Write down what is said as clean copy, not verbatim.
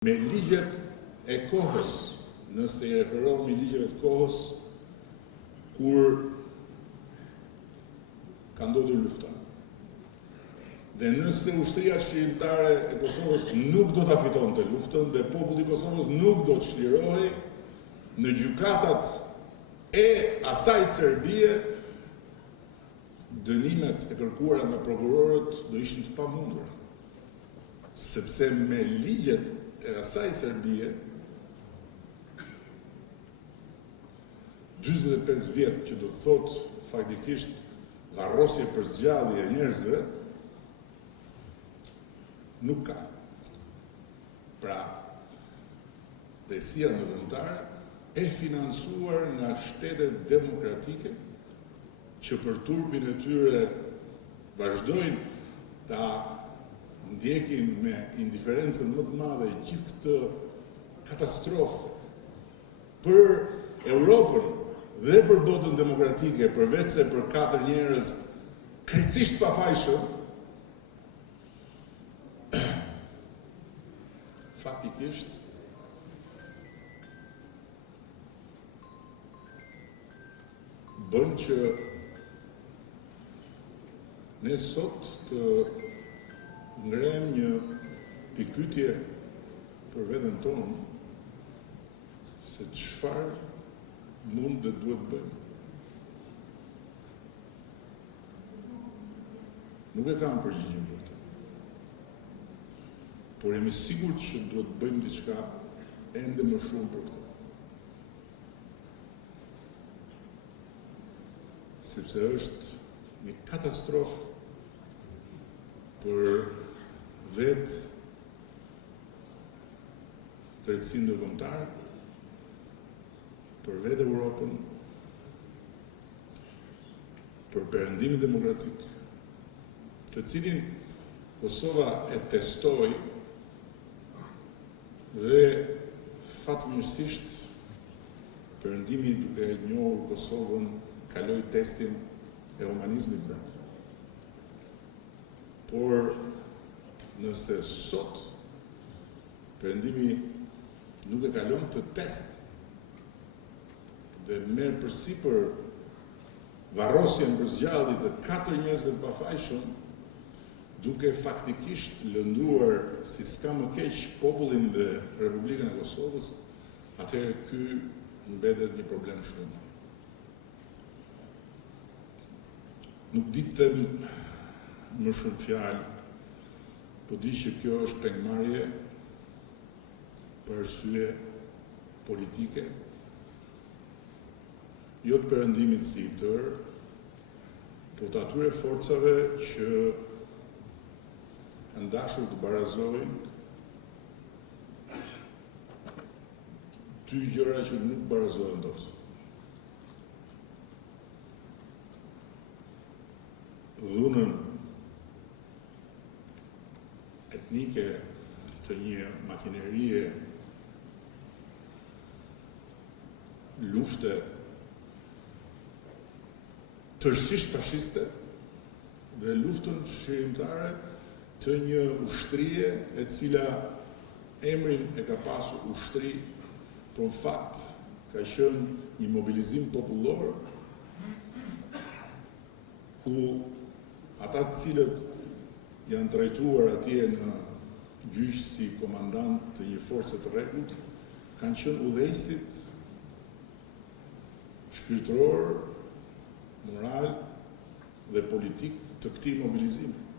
Me ligjet e kohës, nëse i referohemi ligjeve të kohës, kur ka ndodhur lufta. Dhe nëse ushtria qytetare e Kosovës nuk do ta fitonte luftën dhe populli i Kosovës nuk do të çlirohej në gjykatat e asaj Serbie, dënimet e kërkuara nga prokurorët do ishin të pamundura. Sepse me ligjet e asaj Serbie, 45 vjet që do të thot faktikisht varrosje për zgjallje e njerëzve, nuk ka. Pra, drejtësia ndërkombëtare e financuar nga shtetet demokratike që për turbin e tyre vazhdojnë ta ndjekin me indiferencën më të madhe gjithë këtë katastrofë për Europën dhe për botën demokratike, përveç se për 4 njerëz krejtësisht pafajshëm, faktikisht bën që ne sot të ngrem një pikpyetje për veten tonë se çfarë mund dhe duhet bëjmë. Nuk e kam përgjigjen për këtë. Por jam i sigurt që duhet bëjmë diçka ende më shumë për këtë. Sepse është një katastrofë për vetë drejtësinë ndërkombëtare, për vetë Europën, për perëndimin demokratik, të cilin Kosova e testoi dhe fatmirësisht perëndimi duke njohur Kosovën kaloi testin e humanizmit vet. Por nëse sot perëndimi nuk e kalon të test dhe merr përsipër varrosjen për zgjallje të 4 njerëzve të pafajshëm, duke faktikisht lënduar si s'ka më keq popullin dhe Republikën e Kosovës, atëherë ky mbetet një problem shumë. Nuk di të them më shumë fjalë, po di që kjo është pengmarrje për arsye politike, jo të perëndimit si i tërë, po të atyre forcave që kanë dashur të barazojnë dy gjëra që nuk barazohen dot. Dhunën etnike të një makinerie lufte tërësisht fashiste dhe luftën shërimtare të një ushtrie e cila emrin e ka pasur ushtri, por në fakt ka qenë një mobilizim popullor ku ata të cilët janë trajtuar atje në gjyq si komandant të një force të rregullt kanë qenë udhëheqësit shpirtëror, moral dhe politik të këtij mobilizimi.